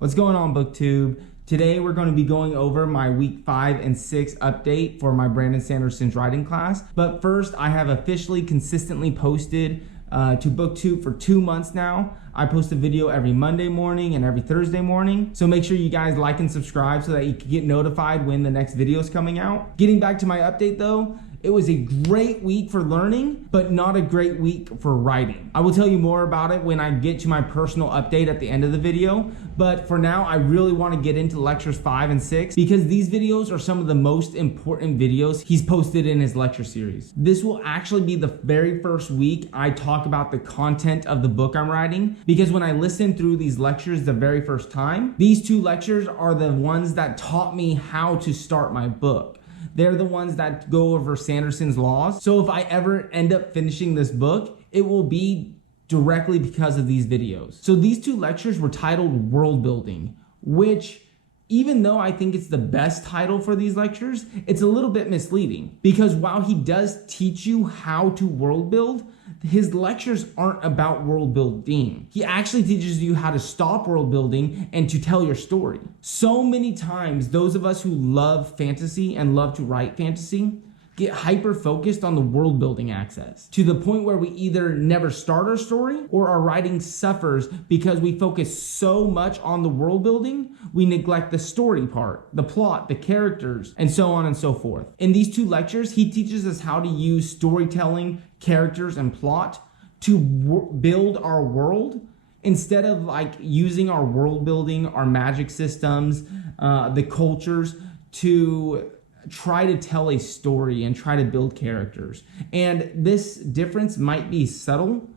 What's going on, BookTube? Today we're going to be going over my week 5 and 6 update for my Brandon Sanderson's writing class. But first, I have officially consistently posted to BookTube for 2 months now. I post a video every Monday morning and every Thursday morning. So make sure you guys like and subscribe so that you can get notified when the next video is coming out. Getting back to my update though, it was a great week for learning, but not a great week for writing. I will tell you more about it when I get to my personal update at the end of the video. But for now, I really want to get into lectures 5 and 6 because these videos are some of the most important videos he's posted in his lecture series. This will actually be the very first week I talk about the content of the book I'm writing, because when I listened through these lectures the very first time, these 2 lectures are the ones that taught me how to start my book. They're the ones that go over Sanderson's laws. So if I ever end up finishing this book, it will be directly because of these videos. So these 2 lectures were titled World Building, which even though I think it's the best title for these lectures, it's a little bit misleading because while he does teach you how to world build, his lectures aren't about world building. He actually teaches you how to stop world building and to tell your story. So many times, those of us who love fantasy and love to write fantasy get hyper focused on the world building access to the point where we either never start our story or our writing suffers because we focus so much on the world building, we neglect the story part, the plot, the characters, and so on and so forth. In these 2 lectures, he teaches us how to use storytelling, characters, and plot to build our world instead of like using our world building, our magic systems, the cultures to try to tell a story and try to build characters. And this difference might be subtle,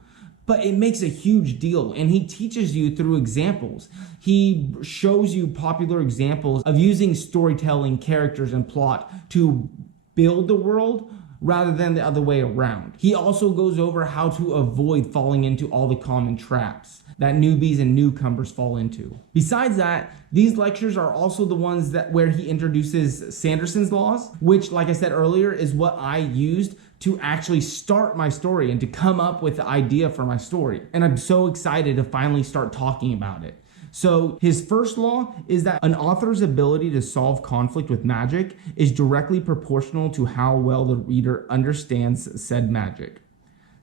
but it makes a huge deal. And he teaches you through examples. He shows you popular examples of using storytelling, characters, and plot to build the world rather than the other way around. He also goes over how to avoid falling into all the common traps that newbies and newcomers fall into. Besides that, these lectures are also the ones where he introduces Sanderson's laws, which, like I said earlier, is what I used to actually start my story and to come up with the idea for my story. And I'm so excited to finally start talking about it. So his first law is that an author's ability to solve conflict with magic is directly proportional to how well the reader understands said magic.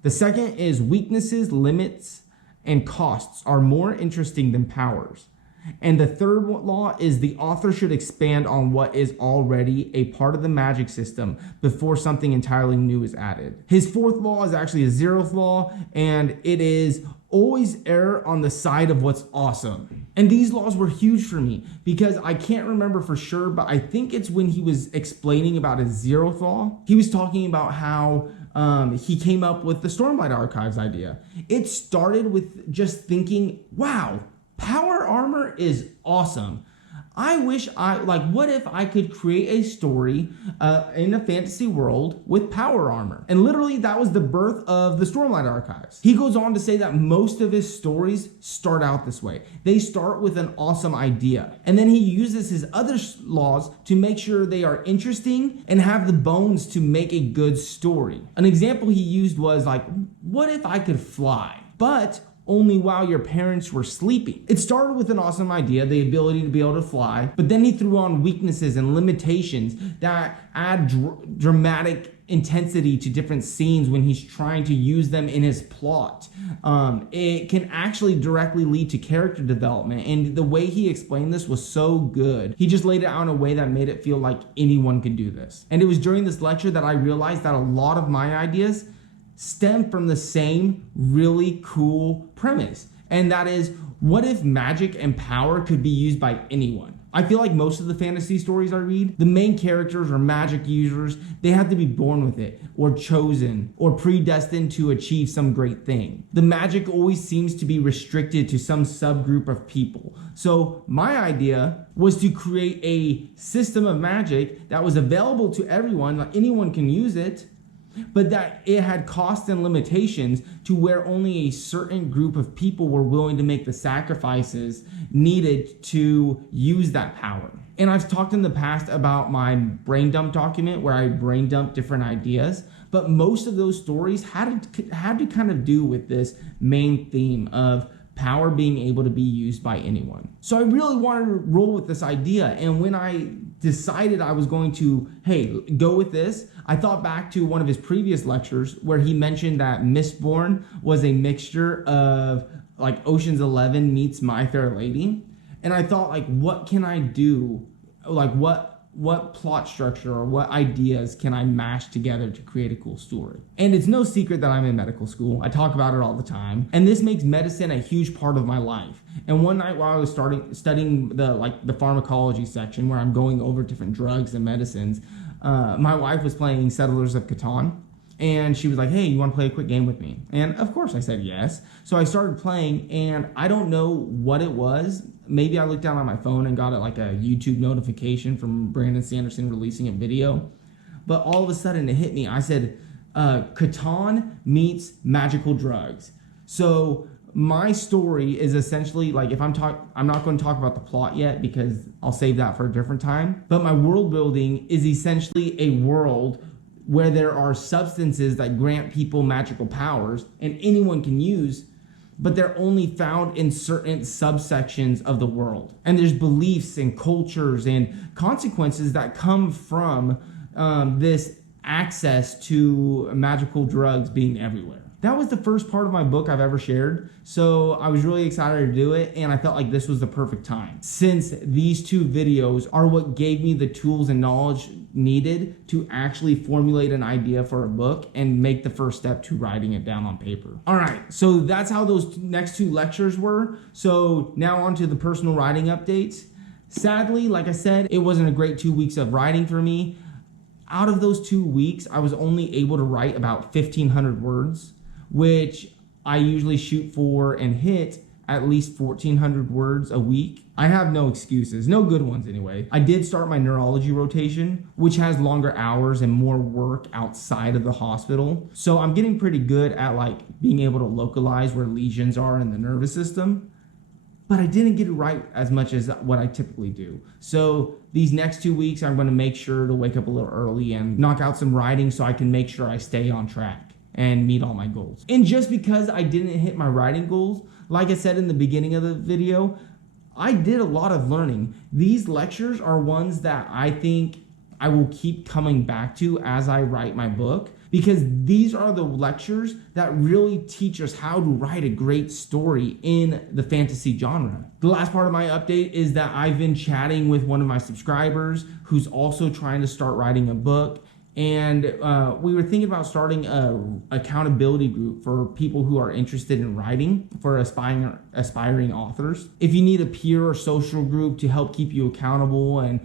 The second is weaknesses, limits, and costs are more interesting than powers. And the third law is the author should expand on what is already a part of the magic system before something entirely new is added. His 4th law is actually a 0th law, and it is always err on the side of what's awesome. And these laws were huge for me because I can't remember for sure, but I think it's when he was explaining about his 0th law. He was talking about how he came up with the Stormlight Archives idea. It started with just thinking, wow, power armor is awesome. I wish what if I could create a story in a fantasy world with power armor? And literally that was the birth of the Stormlight Archives. He goes on to say that most of his stories start out this way. They start with an awesome idea. And then he uses his other laws to make sure they are interesting and have the bones to make a good story. An example he used was like, what if I could fly? But only while your parents were sleeping. It started with an awesome idea, the ability to be able to fly, but then he threw on weaknesses and limitations that add dramatic intensity to different scenes when he's trying to use them in his plot. It can actually directly lead to character development, and the way he explained this was so good. He just laid it out in a way that made it feel like anyone could do this. And it was during this lecture that I realized that a lot of my ideas stem from the same really cool premise. And that is, what if magic and power could be used by anyone? I feel like most of the fantasy stories I read, the main characters are magic users. They have to be born with it, or chosen, or predestined to achieve some great thing. The magic always seems to be restricted to some subgroup of people. So my idea was to create a system of magic that was available to everyone, like anyone can use it, but that it had costs and limitations to where only a certain group of people were willing to make the sacrifices needed to use that power. And I've talked in the past about my brain dump document where I brain dump different ideas, but most of those stories had to kind of do with this main theme of power being able to be used by anyone. So I really wanted to roll with this idea, and when I decided I was going to, hey, go with this, I thought back to one of his previous lectures where he mentioned that Mistborn was a mixture of like Ocean's 11 meets My Fair Lady. And I thought, like, what can I do? Like, what plot structure or what ideas can I mash together to create a cool story? And it's no secret that I'm in medical school. I talk about it all the time. And this makes medicine a huge part of my life. And one night while I was studying the pharmacology section where I'm going over different drugs and medicines, my wife was playing Settlers of Catan. And she was like, hey, you want to play a quick game with me? And of course I said yes. So I started playing, and I don't know what it was. Maybe I looked down on my phone and got like a YouTube notification from Brandon Sanderson releasing a video. But all of a sudden it hit me. I said, Catan meets magical drugs. So my story is essentially like, I'm not going to talk about the plot yet because I'll save that for a different time. But my world building is essentially a world where there are substances that grant people magical powers and anyone can use, but they're only found in certain subsections of the world. And there's beliefs and cultures and consequences that come from this access to magical drugs being everywhere. That was the first part of my book I've ever shared, so I was really excited to do it, and I felt like this was the perfect time, since these two videos are what gave me the tools and knowledge needed to actually formulate an idea for a book and make the first step to writing it down on paper. All right, so that's how those next two lectures were. So now on to the personal writing updates. Sadly, like I said, it wasn't a great 2 weeks of writing for me. Out of those 2 weeks, I was only able to write about 1,500 words, which I usually shoot for and hit at least 1,400 words a week. I have no excuses, no good ones anyway. I did start my neurology rotation, which has longer hours and more work outside of the hospital. So I'm getting pretty good at like being able to localize where lesions are in the nervous system. But I didn't get it right as much as what I typically do. So these next 2 weeks, I'm gonna make sure to wake up a little early and knock out some writing so I can make sure I stay on track and meet all my goals. And just because I didn't hit my writing goals, like I said in the beginning of the video, I did a lot of learning. These lectures are ones that I think I will keep coming back to as I write my book, because these are the lectures that really teach us how to write a great story in the fantasy genre. The last part of my update is that I've been chatting with one of my subscribers who's also trying to start writing a book. And we were thinking about starting an accountability group for people who are interested in writing, for aspiring authors. If you need a peer or social group to help keep you accountable and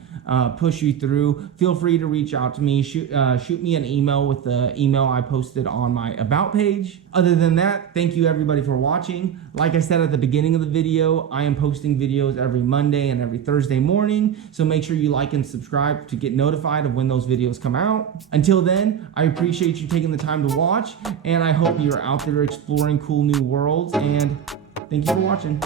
push you through, feel free to reach out to me. Shoot me an email with the email I posted on my About page. Other than that, thank you everybody for watching. Like I said at the beginning of the video, I am posting videos every Monday and every Thursday morning, so make sure you like and subscribe to get notified of when those videos come out. Until then, I appreciate you taking the time to watch, and I hope you're out there exploring cool new worlds, and thank you for watching.